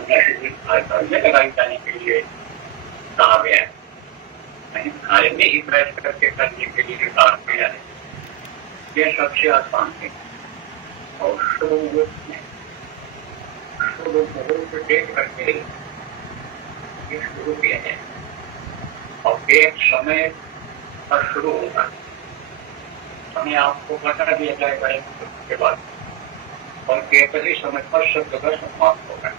में लगाई जाने के लिए कहा गया है, नहीं घर में ही बैठ करके करने के लिए कहा गया है। यह सबसे आसान है। और शुभ मुहूर्त में शुभ मुहूर्त देख करके ये शुरू किया है और एक समय पर शुरू होगा। समय आपको बता दिया जाएगा के बाद और एक ही समय पर शब्द का समाप्त होगा।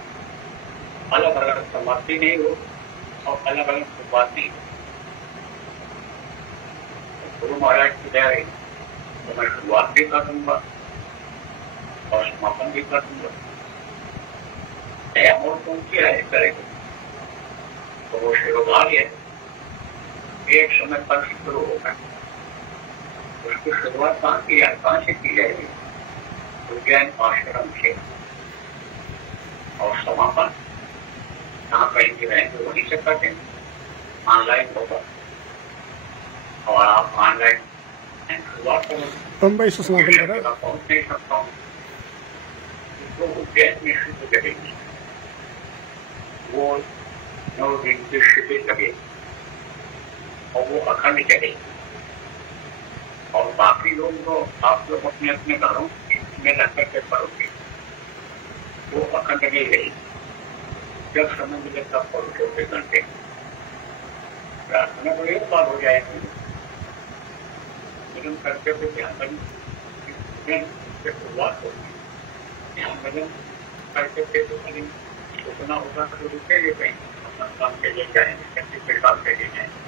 अलग अलग समाप्ति नहीं हो और अलग अलग शुरुआत नहीं हो। गुरु महाराज की दया तो मैं शुरुआत भी कर दूंगा और समापन भी कर दूंगा। दया मोड़ कौन किया है करेगा तो वो शिरोभाग है, एक समय पर शुरू होगा। उसकी शुरुआत कहाँ से की जाएगी? उज्जैन आश्रम से। और समापन कहाँ कहीं भी रहेंगे वहीं से कर देंगे, ऑनलाइन होगा और आप ऑनलाइन शुरुआत बम्बई से समापन करा पहुँच नहीं सकता हूँ तो उज्जैन में शुरू करेंगे। वो 9 दिन की शिविर लगे और वो अखंड चलेगी और बाकी लोग तो आप लोग अपने अपने घरों में रह करके करोगे, वो अखंड नहीं रही। जब समय मिले तब पढ़ो 24 घंटे। प्रार्थना तो एक बार हो जाएगी, भजन करते हुए ध्यान भजन से शुरुआत होगी। ध्यान भजन करते थे तो कहीं रुकना होगा तो रुकेंगे, कहीं अपना काम के लिए जाएंगे, किसी के काम के लिए जाएंगे।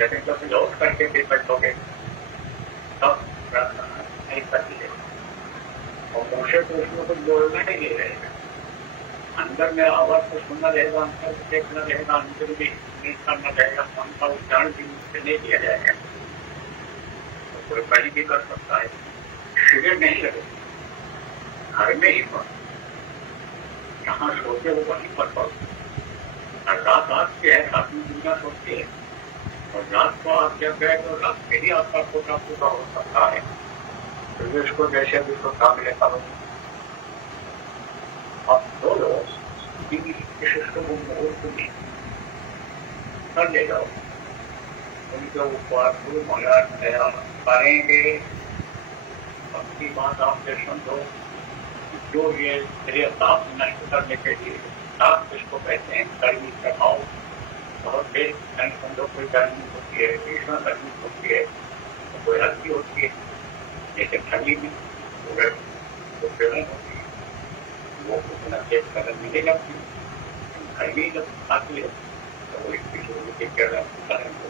लेकिन जब लौट करके फिर बैठोगे तब प्रार्थना नहीं करती है और मुझे तो उसमें कुछ बोलना ही नहीं रहेगा। अंदर में आवाज को सुनना रहेगा, अंदर को देखना रहेगा, अंदर भी नहीं करना रहेगा, मन का उच्चारण भी मुझसे नहीं किया जाएगा। तो कोई कहीं भी कर सकता है। शिविर नहीं लगे, घर में ही पढ़ो, जहाँ सोचे वो वहीं पर पढ़ो। रात आपकी है, रात में दुनिया सोचती है और रात को आप जब गए तो रात में ही आपका पूरा पूरा हो सकता है। तो इसको जैसे भी उसको काम लेता हो आप दो लोग मुहूर्त में कर ले जाओ, उनके ऊपर गुरु महाराज दया करेंगे। अपनी बात आपसे सुन दो, जो ये ताप नष्ट करने के लिए ताप जिसको कहते हैं गर्मी प्रभाव, बहुत तेज समझो कोई गर्मी होती है, भीषण गर्मी होती है, तो कोई हल्की होती है, जैसे ठंडी में तो प्रेरण होती है, वो उतना तेज कदम नहीं लगती। गर्मी जब आती है तो वो इसकी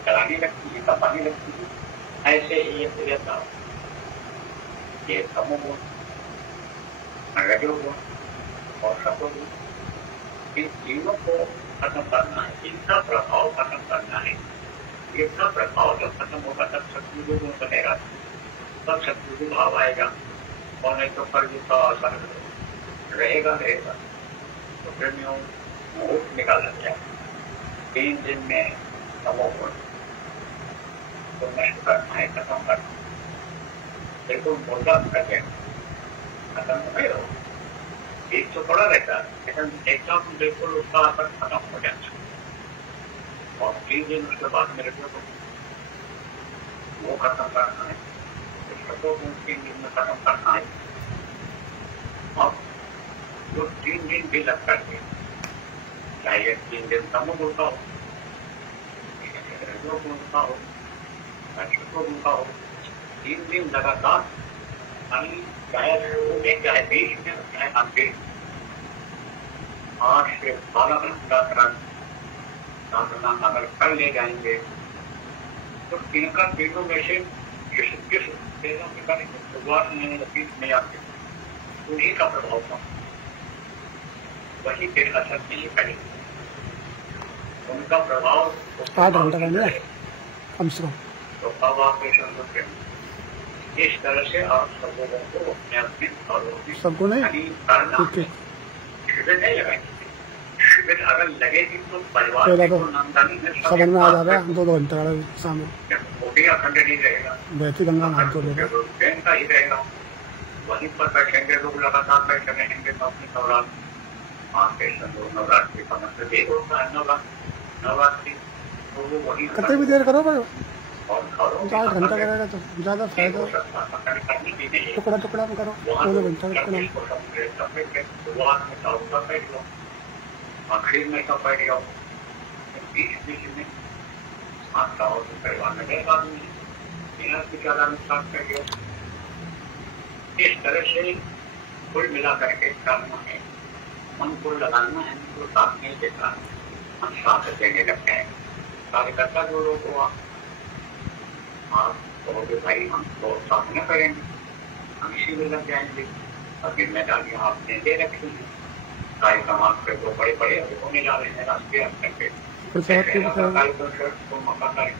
कराने लगती है, तपाने लगती है। ऐसे ही ये प्रियता, ये तमोगुण, रजोगुण और सतोगुण, इन तीनों को खत्म करना है, इनका प्रभाव खत्म करना है। इनका प्रभाव जब खत्म होगा तब सत्युग गुण बनेगा, तब सत्युग भाव आएगा और नहीं तो कर्म का असर रहेगा। तो फिर मुहूर्त निकाला गया 3 दिन में तमोगुण तो नष्ट करना है, खत्म करना। बिल्कुल मुर्दा कर देना, खत्म नहीं हो। एक तो पड़ा रहता है लेकिन एकदम बिल्कुल उसका असर खत्म हो जाता है और 3 दिन उसके बाद मेरे को वो खत्म करना है, सबको 3 दिन में खत्म करना है। और जो 3 दिन भी लग करके, चाहे 3 दिन तमोगुण का हो, रजोगुण का हो, सत्वगुण का हो, 3 दिन लगातार चाहे देश में चाहे आपके 8 से 12 घंटा साधना अगर कर ले जाएंगे तो तीनों में से जिस तेलों के बारे में शुरुआत में आपके उन्हीं का प्रभाव था, वही फिर असर नहीं करेगी। उनका प्रभाव 8 घंटा का नहीं कम से कम। तो अब आपके संग इस तरह से आप सब लोगों को अपने सबको नहीं शिविर नहीं लगाएंगे। शिविर अगर लगेगी तो परिवार को नामदानी में समझ में आ जा रहा है। 2 घंटे का सामने मोटी अखंड नहीं रहेगा, बहती गंगा नाम तो ट्रेन का ही रहेगा। वहीं पर बैठेंगे लोग, लगातार बैठे रहेंगे तो अपनी दौरान आपके संदो नवरात्रि का मतलब ये होता है नवरात्रि, तो वो वही कितनी भी देर करो पर और घरों में 4 घंटा करेगा तो ज़्यादा नहीं फायदा हो है। सकता, पकड़ करनी भी नहीं है। टुकड़ा टुकड़ा में करो, वहाँ 2 तो 2 घंटा जब का इसको समेट शुरुआत में चारों का बैठ लो, आखिरी में का बैठ जाओ, बीच में आपका और परिवार में गए बाद में बिना से ज़्यादा नुकसान कर दिया। इस तरह से कुल मिला करके करना है, मन को लगाना है, उनको साथ नहीं देता, हम साथ देने लगते हैं। कार्यकर्ता जो लोग हुआ, आप कहोगे भाई हम तो साथ न करेंगे, हम इसी में लग जाएंगे, और जिम्मेदारियाँ आपने दे रखी हैं। कार्यक्रम आपके तो बड़े बड़े होने जा रहे हैं राष्ट्रीय स्तर पे, कार्यक्रम मौका करें,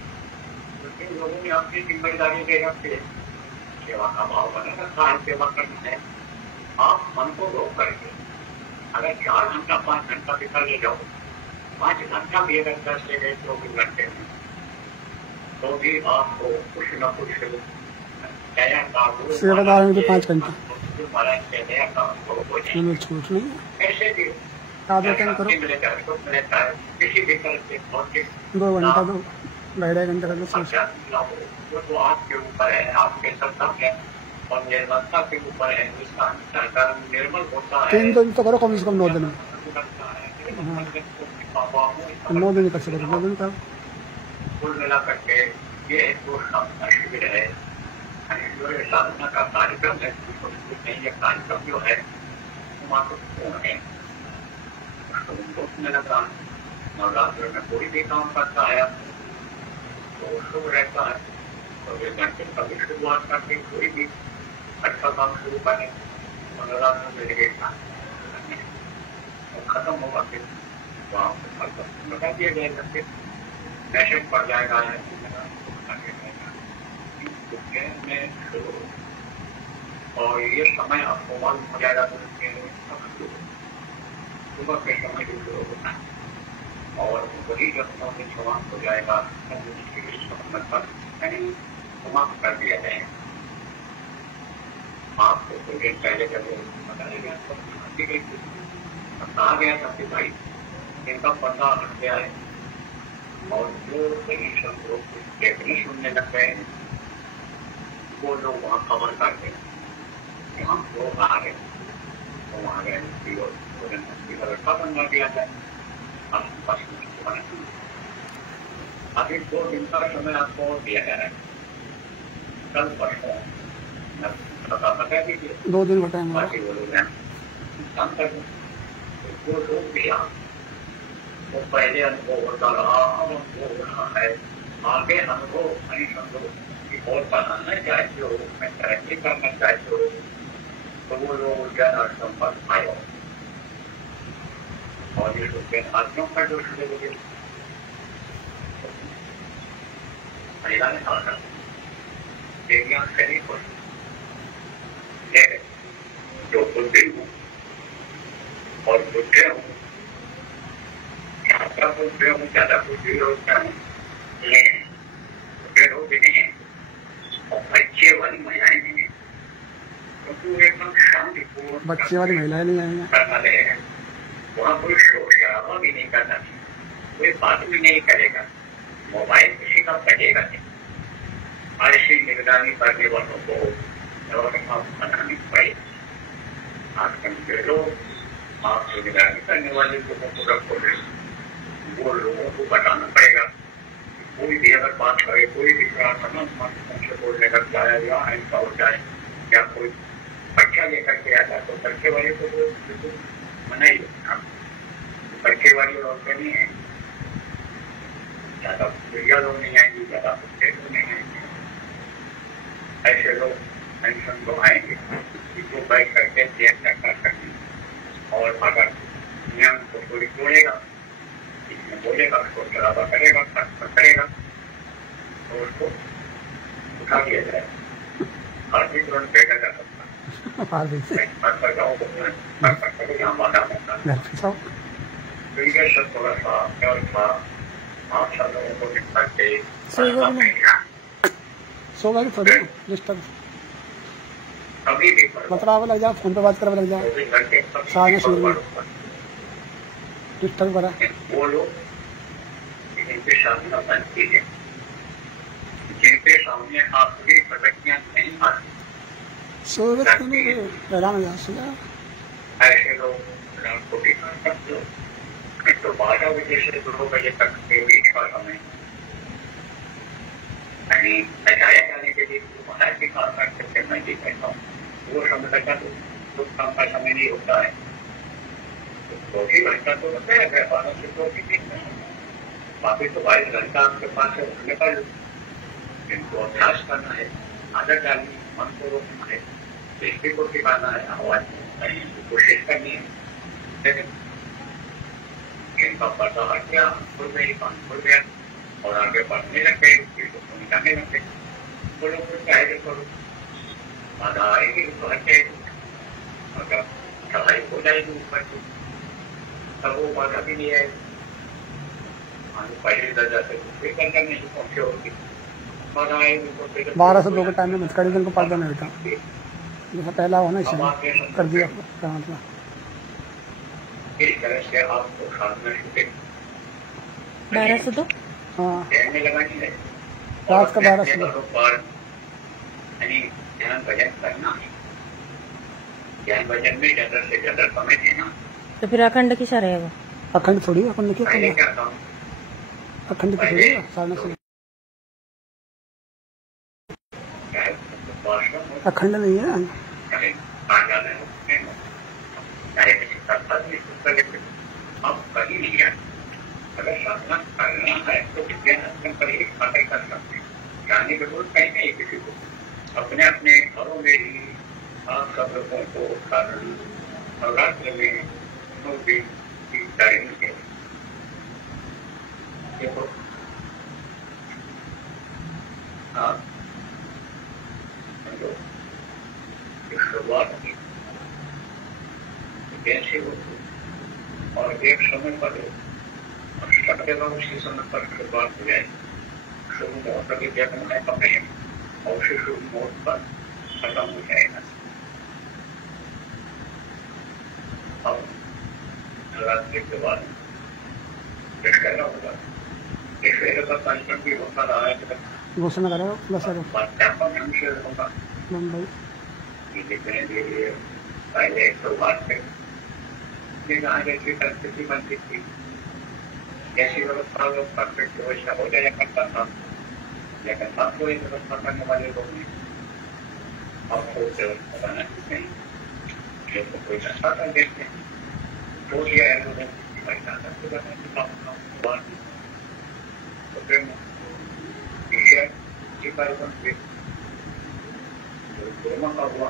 लेकिन लोगों ने अपनी जिम्मेदारी दे रखी है, सेवा का भाव बना रखा है, सेवा करनी है। आप मन को रोक करके अगर 4 घंटा 5 घंटा निकल ले जाओ, 5 घंटा भी अगर 10 से 24 घंटे में, तो भी आपको कुछ न कुछ सेवादार में तो 5 घंटे छूट नहीं ऐसे भी आधा टाइम करो, किसी भी तरह से 2 घंटा 2-2.5 घंटा कर लो। वो तो आपके ऊपर है, आपके सत्ता है और निर्भरता के ऊपर है, जिसका सरकार निर्भर होता है। 3 दिन तो करो कम से कम 9 दिन में, 9 दिन कर सकते, 9 दिन का कुल मिला करके ये एक साधना शिविर है, साधना का कार्यक्रम है। ये कार्यक्रम जो है महत्वपूर्ण है, उसमें लगा नवरात्र में कोई भी काम करता है तो शुभ रहता है। तो ये घंटे कभी शुरुआत करके कोई भी अच्छा काम शुरू करें तो नवरात्र में लगेगा खत्म होगा, फिर वहाँ लगा दिए गए घंटे मैसेज पड़ जाएगा में शुरू, और ये समय आपको मालूम हो जाएगा तो सुबह के समय भी शुरू होता है, और वही जब समाप्त हो जाएगा समाप्त कर दिया जाएगा। आपको कुछ दिन पहले जब बताया गया तो कहा गया था कि भाई इनका पता हट गया है, और जो देखने सुनने लग गए वो लोग वहाँ खबर करते कि हम लोग आ गए, तो वहाँ गए व्यवस्था बनवा दिया जाए। अभी 2 दिन का समय आपको दिया गया है, कल परसों बता दीजिए 2 दिन का टाइम बाकी वो लोग वो लोग भी वो पहले अनुभव होता रहा, अब अनुभव हो रहा है, आगे अनुभव नहीं समझो कि और बनाना चाहते हो, मैं तरक्की करना चाहते हो, तो वो लोग ज्यादा संपर्क आए और ये हाथियों का जो शुरू महिला ने कहा था देवियां सही हो जो बुद्धि हूँ और बुद्धि हूँ, ज्यादा बुद्धि हूँ, ज्यादा बुद्धि होता हूँ, बुद्धि हो भी नहीं है, और बच्चे वाली महिलाएं नहीं है, क्योंकि एकदम शांतिपूर्ण बच्चे वाली महिलाएं नहीं आएंगे, करना रहेगा। वहाँ कोई शोर शराबा भी नहीं करना चाहिए, कोई बात भी नहीं करेगा, मोबाइल किसी का बजेगा नहीं। ऐसी निगरानी करने वालों को व्यवस्था बनानी पड़ेगी। आजकल के लोग आपसे निगरानी करने वाले लोगों को रखो, वो लोगों को बताना पड़ेगा। कोई भी अगर बात करे, कोई भी प्रार्थना से बोलने लग जाए या ऐसा हो जाए, या कोई बच्चा लेकर के आता तो बच्चे वाले को बिल्कुल मना ही होता। बच्चे वाली औरतें नहीं है, ज्यादा बुढ़िया लोग नहीं आएंगे, ज्यादा बच्चे लोग नहीं आएंगे, ऐसे लोग पेंशन को आएंगे जो बैठ करके चेक कर सकें। और अगर नियम को थोड़ी तोड़ेगा, इसमें बोलेगा, उसको शराबा करेगा, करेगा, तो उसको उठा दिया जाए, हर भी तुरंत भेजा जा सकता है। यहाँ बाधा होता है, तो ये सब थोड़ा सा व्यवस्था आप सब लोगों को दिक्कत से सोगा कि थोड़ी डिस्टर्ब कभी भी मतलब लग जाओ, फोन पे बात करने लग जाओ, सारे शुरू डिस्टर्ब करा वो लोग जिनके सामने बनती है, जिनके सामने आपकी प्रगतियां नहीं आती, सूरत को नहीं पैदा में जा सुना ऐसे लोग को भी कर सकते हो। तो 12 बजे से 2 बजे तक के बीच का समय बचाया जाने के लिए महाराज भी काम कर सकते, मैं भी कहता हूँ वो समय तक तो काम का समय नहीं होता है। 2 घंटा तो होता है, 12 से 2 भी ठीक नहीं, बाकी तो 22 घंटा आपके पास है, उसमें कर लो। इनको अभ्यास करना है, आदत डालनी है, मन को रोकना है, दृष्टि को टिकाना है, आवाज कोशिश करनी है। इनका पर्दा हट गया, खुल गई, कान खुल गया और आगे बढ़ने लग गए, निकालने लग गए। वो लोग तो चाहे करो, बाधा आएगी तो हट जाएगी, अगर चढ़ाई हो जाएगी ऊपर से तब वो बाधा भी नहीं आएगी। पहले दर्जा से दूसरे दर्जा में ही पहुंचे होगी, बाधा आएगी तो 12 से 2 के टाइम में मस्कड़ी दिन को पर्दा नहीं होता, जैसा पहला होना इसे कर दिया मतलब इस तरह से आपको साधना शुरू 12 से 2 हाँ लगानी है। रात का 12 से 2 ध्यान भजन करना है, ध्यान भजन में ज्यादा से ज्यादा समय देना। तो फिर अखंड किसा रहेगा? अखंड थोड़ी अखंड क्या पहले क्या काम, अखंड तो थोड़ी साधना से अखंड नहीं है। अब कहीं नहीं है, अगर साधना करना है तो विज्ञान पर ही बातें कर सकते हैं, जाने की जरूरत कहीं नहीं किसी को। अपने अपने घरों में ही आप सब लोगों को नवरात्र में देखो आप शुरुआत की कैसे होती और एक समय पर उसी समय पर शुरुआत हो जाए, शुरू प्रतिज्ञा करना है पकड़े और उसी शुरू मोड पर खत्म हो जाएगा। और नवरात्रि के बाद कहना होगा का कार्यक्रम भी होता रहा है, घोषणा करो होगा मुंबई जितने भी पहले शुरुआत में कहा जैसी परिस्थिति बनती थी, जैसी व्यवस्था लोग परफेक्ट वैसा हो जाया करता था, लेकिन अब कोई व्यवस्था करने वाले लोग नहीं, अब खुद व्यवस्था बनाना नहीं, जिसको कोई रास्ता कर देते हैं तो दिया है लोगों को पैसा करके बनाने का कार्यक्रम से कोरोना का हुआ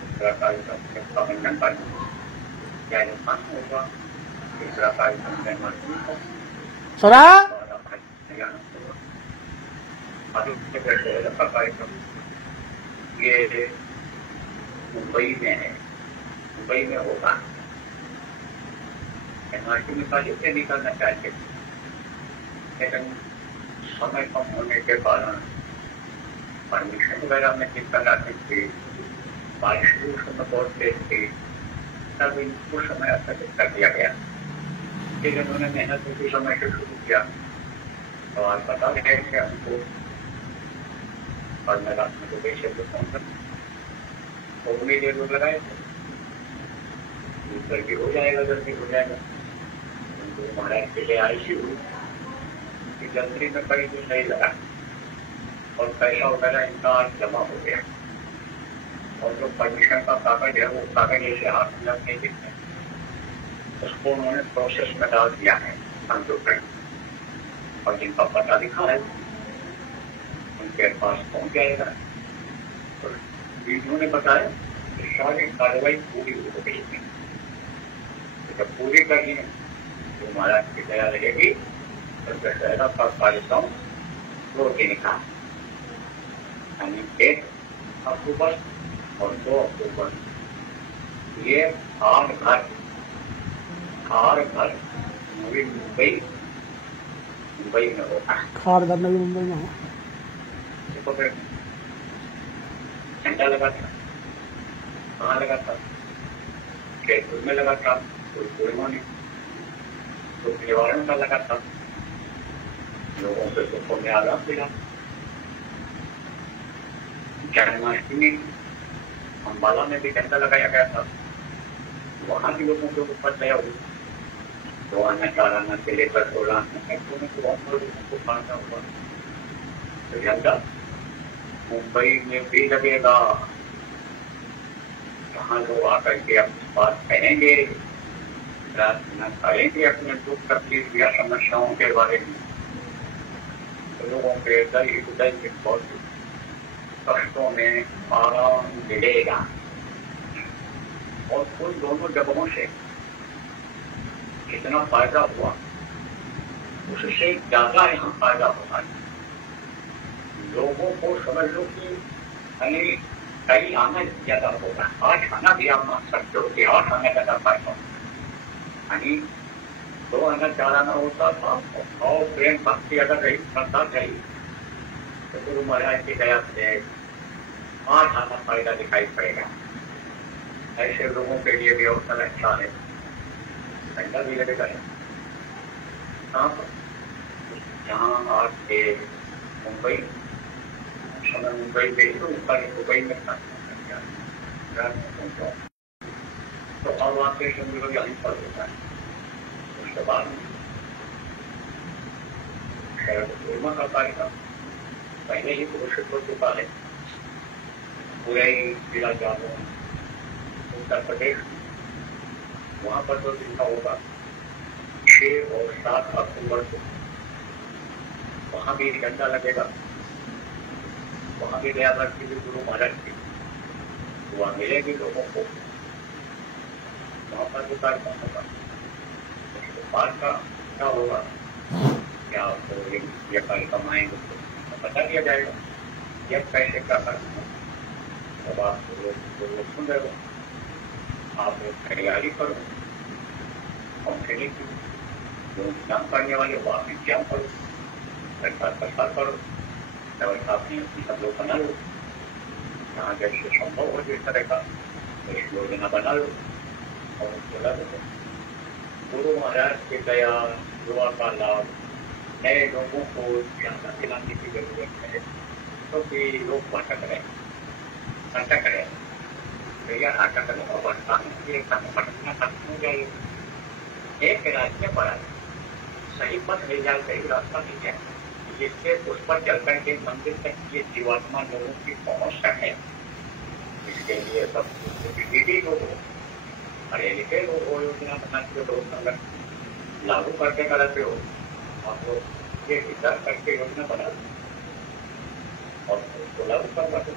दूसरा कार्यक्रम प्रबंधन का राजस्थान होगा, तीसरा कार्यक्रम का कार्यक्रम ये मुंबई में है, मुंबई में होगा। एनआरसी में पहले से निकलना चाहते, लेकिन समय कम होने के कारण परमिशन वगैरह में दिक्कत आती थी, बारिश भी उस समय बहुत तेज थी, तब कुछ समय स्थगित कर दिया गया। फिर उन्होंने मेहनत उसी समय से शुरू किया तो आज बता रहे थे हमको और नवरात्र को कैसे तो उन्हीं देर लोग लगाए थे, जल्दी हो जाएगा, जल्दी हो जाएगा। उनको महाराज के लिए ICU की जल्दी में कहीं भी नहीं लगा और पैसा वगैरह इनका जमा हो गया और जो परमिशन का कागज है वो कागज ऐसे हाथ में नहीं दिखते, उसको उन्होंने प्रोसेस में डाल दिया है कंप्यूटर, और जिनका पता लिखा है उनके पास पहुंच जाएगा। तो वीडियो ने बताया कि सारी कार्रवाई पूरी हो गई है, जब पूरी करनी है तो महाराज की दया रहेगी तो दशहरा का कार्यक्रम 2 दिन का, यानी 1 अक्टूबर और 2 अक्टूबर, ये हर घर मुंबई में होता है। खार घर नवी मुंबई में हो, झंडा लगा था, कहाँ लगा था? जयपुर में लगा था, कोई पूर्णिमा में, तो निवारण का लगा था, लोगों के सुखों में आराम मिला। जन्माष्टमी अम्बाला में भी झंडा लगाया गया था, वहां भी लोगों के ऊपर दया हुई। 2 आना 4 आना से लेकर 16 आना तक में बहुत लोगों को फायदा हुआ। तो झंडा मुंबई में भी लगेगा, जहाँ लोग आकर के अपनी बात कहेंगे, प्रार्थना करेंगे अपने दुख तकलीफ या समस्याओं के बारे में, तो लोगों के हृदय के बहुत कष्टों में आराम मिलेगा। और उन दोनों जगहों से कितना फायदा हुआ, उससे ज्यादा यहाँ फायदा होता है। लोगों को समझ लो कि कई आना ज्यादा होगा, 8 आना भी आप मान सकते हो कि 8 आना ज्यादा फायदा होगा। 2 आना 4 आना होता था और प्रेम भक्ति अगर कहीं करता चाहिए तो गुरु महाराज की दया से 8 आना फायदा दिखाई पड़ेगा। ऐसे लोगों के लिए भी अवसर अच्छा है, घंटा भी लगेगा। जहाँ आपके मुंबई में ही ऊपर दुबई में तो अब वहाँ पे लोग यहीं पर होता है। उसके बाद पूर्णिमा का कार्यक्रम पहले ही घोषित हो चुका है। पूरे जिला जामुन उत्तर प्रदेश, वहाँ पर तो लिखा होगा 6 और 7 अक्टूबर को वहाँ भी झंडा लगेगा। वहाँ भी दया भक्ति भी गुरु महाराज की वहाँ मिलेगी लोगों को, वहाँ पर भी कार्यक्रम होगा। उसके बाद का क्या होगा, क्या आपको ये कार्यक्रम आएंगे तो बता दिया जाएगा यह कैसे क्या करना है। तब आप लोग सुन रहे हो, आप लोग तैयारी करो, की जो इंतजाम करने वाले वो आप इंतजाम करो, प्रसार करो, व्यवस्था अपनी सब लोग बना लो, जहाँ जैसे संभव हो जिस तरह का एक योजना बना लो और उसको लगा दो। गुरु महाराज की दया दुआ का लाभ नए लोगों को ज्ञान दिलाने की जरूरत है, क्योंकि लोग भटक रहे भैया नाटक भटकना खत्म हो जाए। एक रास्ते पर सही पथ ले जाए, सही रास्ता मिल जाए, जिससे उस पर चल करके मंदिर तक ये जीवात्मा लोगों की पहुंच सके। इसके लिए सब विधि लोग हो, पढ़े लिखे लोग हो, योजना बनाते हो, अगर लागू करके कराते हो और लोग ये विचार करके योजना बना दो और उसको लागू करवा दो।